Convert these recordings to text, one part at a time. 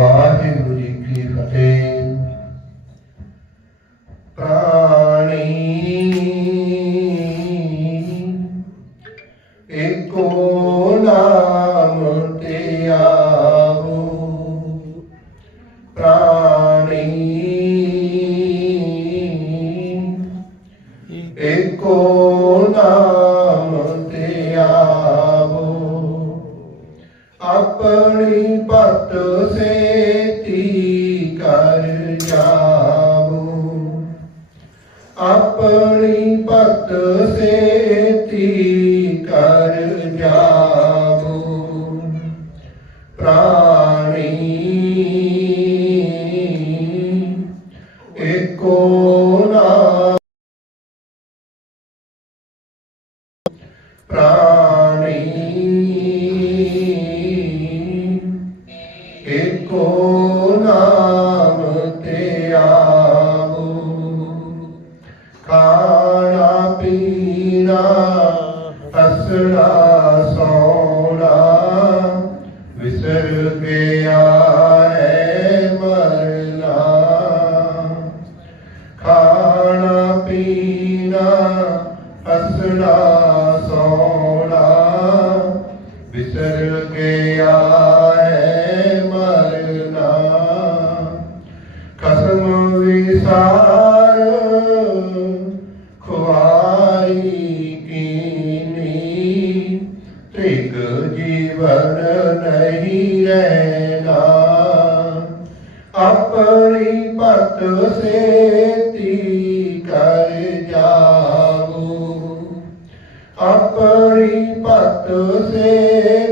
ਵਾਹਿਗੁਰੂ ਜੀ ਕੀ ਫਤਿਹ। ਪ੍ਰਾਣੀ ਏਕੋ ਨਾਮ ਤੇ ਆਵੋ। ਪ੍ਰਾਣੀ ਏਕੋ ਨਾਮ ਪੀਣਾ ਹੱਸਣਾ, ਸੌਣਾ। ਵਿਸਰ ਗਿਆ ਹੈ ਮਰਨਾ। ਖਾਣਾ, ਪੀਣਾ, ਹੱਸਣਾ, ਸੌਣਾ। ਵਿਸਰ ਗਿਆ ਹੈ ਮਰਨਾ। ਕਸਮ ਵਿਸਾਰ ਜੀਵਨ ਨਹੀਂ ਰਹਿਣਾ ਆਪਣੀ ਪਤ ਸੇਤੀ ਕਰ ਜਾਵੋ। ਆਪਣੀ ਪਤ ਸੇ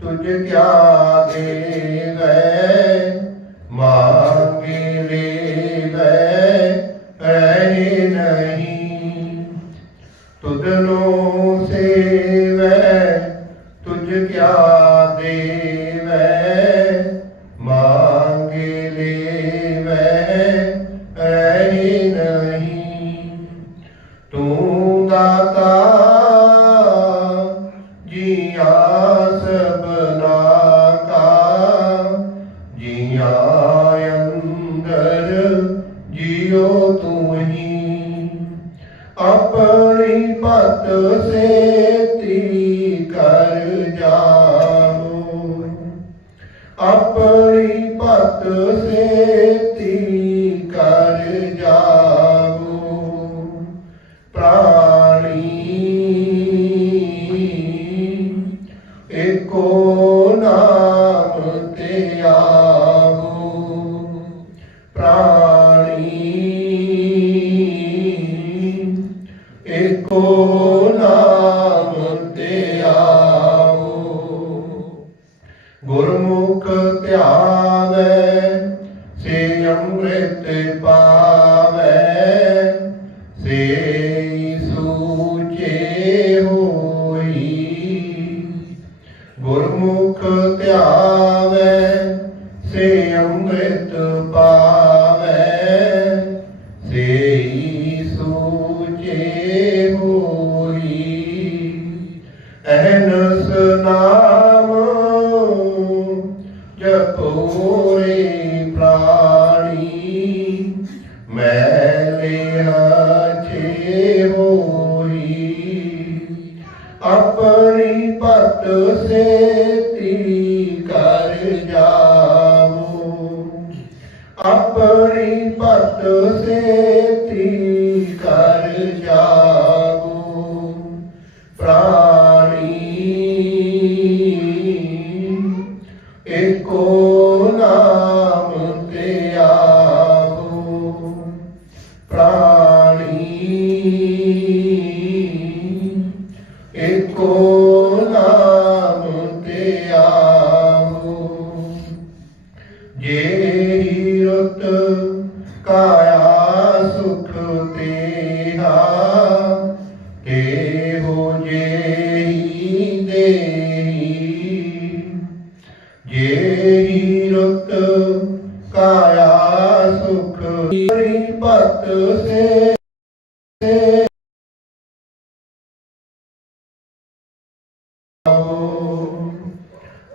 ਤੁਝ ਕਿਆ ਦੇਵੈ ਮਾਂਗੇ ਲੇਵੈ ਰਹਿ ਨਹੀਂ। ਤੁਧਨੋ ਸੇਵੈ ਤੁਝ ਕਿਆ ਜੀਆ ਅੰਦਰ ਜਿਉ ਤੂੰ ਹੀ। ਆਪਣੀ ਪਤ ਸੇਤੀ ਕਰ ਜਾਵੋ ਆਪਣੀ ਪਤ ਸੇ ਗੁਰਮੁਖ ਧਿਆਵੈ, ਸੇ ਅੰਮ੍ਰਿਤ ਪਾਵੈ, ਸੇ ਸੂਚੇ ਹੋਈ। ਅਹਨਸ ਨਾਮ ਜਪੋਰੇ ਪ੍ਰਾਣੀ ਮੈਲੇ ਹਾਚੇ ਹੋਈ ਆਪਣੀ ਪਤ ਸੇਤੀ ਕਰ ਜਾਵੋ ਪ੍ਰਾਣੀ ਏਕੋ ਨਾਮ ਤੇ ਆਵੋ। ਪ੍ਰਾਣੀ ਏਕੋ ਕਾਇਆ ਸੁਖ। ਹਰੀ ਭਗਤ ਸੇ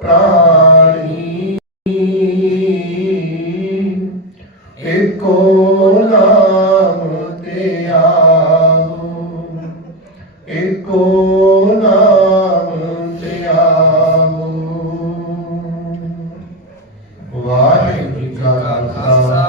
ਪ੍ਰਾਣੀ। ਏਕੋ ਨਾਮ ਤੇ ਆਵੋ ਏਕੋ ਨਾਮ ਤੇ ਆਵੋ ਵਾਹਿਗੁਰੂ ਜੀ ਕਾ ਖਾਲਸਾ